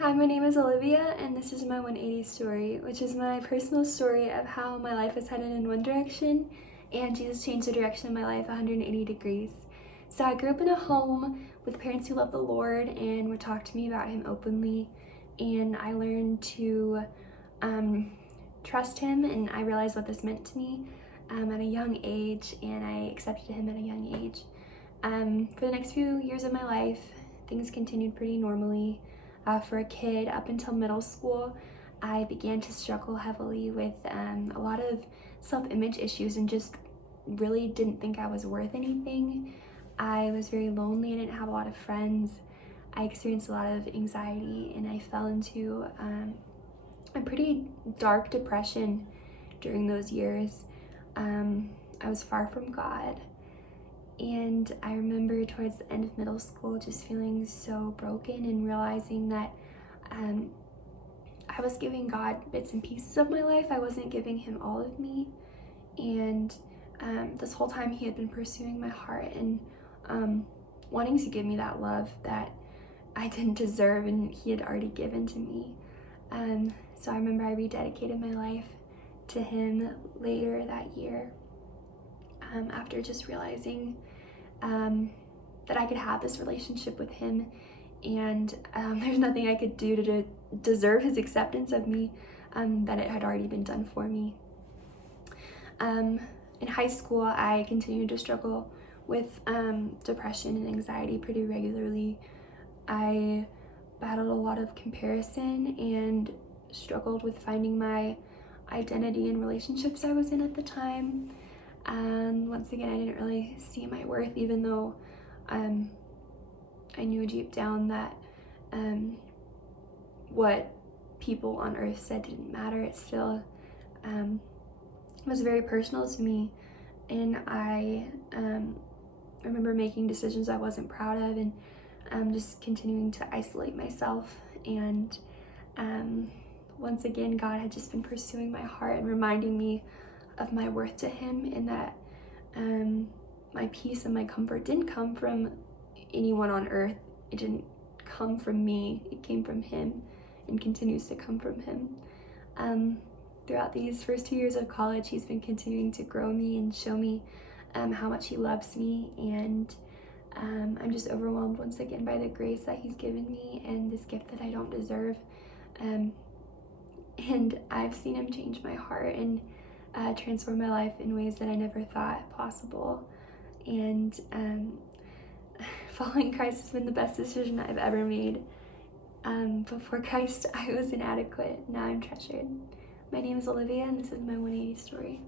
Hi, my name is Olivia, and this is my 180 story, which is my personal story of how my life was headed in one direction and Jesus changed the direction of my life 180 degrees. So I grew up in a home with parents who love the Lord and would talk to me about Him openly, and I learned to trust Him, and I realized what this meant to me at a young age, and I accepted Him at a young age. For the next few years of my life, things continued pretty normally. For a kid up until middle school, I began to struggle heavily with a lot of self-image issues and just really didn't think I was worth anything. I was very lonely. I didn't have a lot of friends. I experienced a lot of anxiety, and I fell into a pretty dark depression during those years. I was far from God. And I remember towards the end of middle school just feeling so broken and realizing that I was giving God bits and pieces of my life. I wasn't giving Him all of me. And this whole time He had been pursuing my heart and wanting to give me that love that I didn't deserve and He had already given to me. So I remember I rededicated my life to Him later that year after just realizing that I could have this relationship with Him, and there's nothing I could do to deserve His acceptance of me, that it had already been done for me. In high school, I continued to struggle with depression and anxiety pretty regularly. I battled a lot of comparison and struggled with finding my identity in relationships I was in at the time. Once again, I didn't really see my worth, even though I knew deep down that what people on earth said didn't matter. It still was very personal to me, and I remember making decisions I wasn't proud of, and just continuing to isolate myself. And once again, God had just been pursuing my heart and reminding me of my worth to Him, and that my peace and my comfort didn't come from anyone on earth. It didn't come from me. It came from Him and continues to come from Him. Throughout these first 2 years of college, He's been continuing to grow me and show me how much He loves me, and I'm just overwhelmed once again by the grace that He's given me and this gift that I don't deserve. And I've seen Him change my heart and transform my life in ways that I never thought possible. And following Christ has been the best decision I've ever made. Before Christ, I was inadequate. Now I'm treasured. My name is Olivia, and this is my 180 story.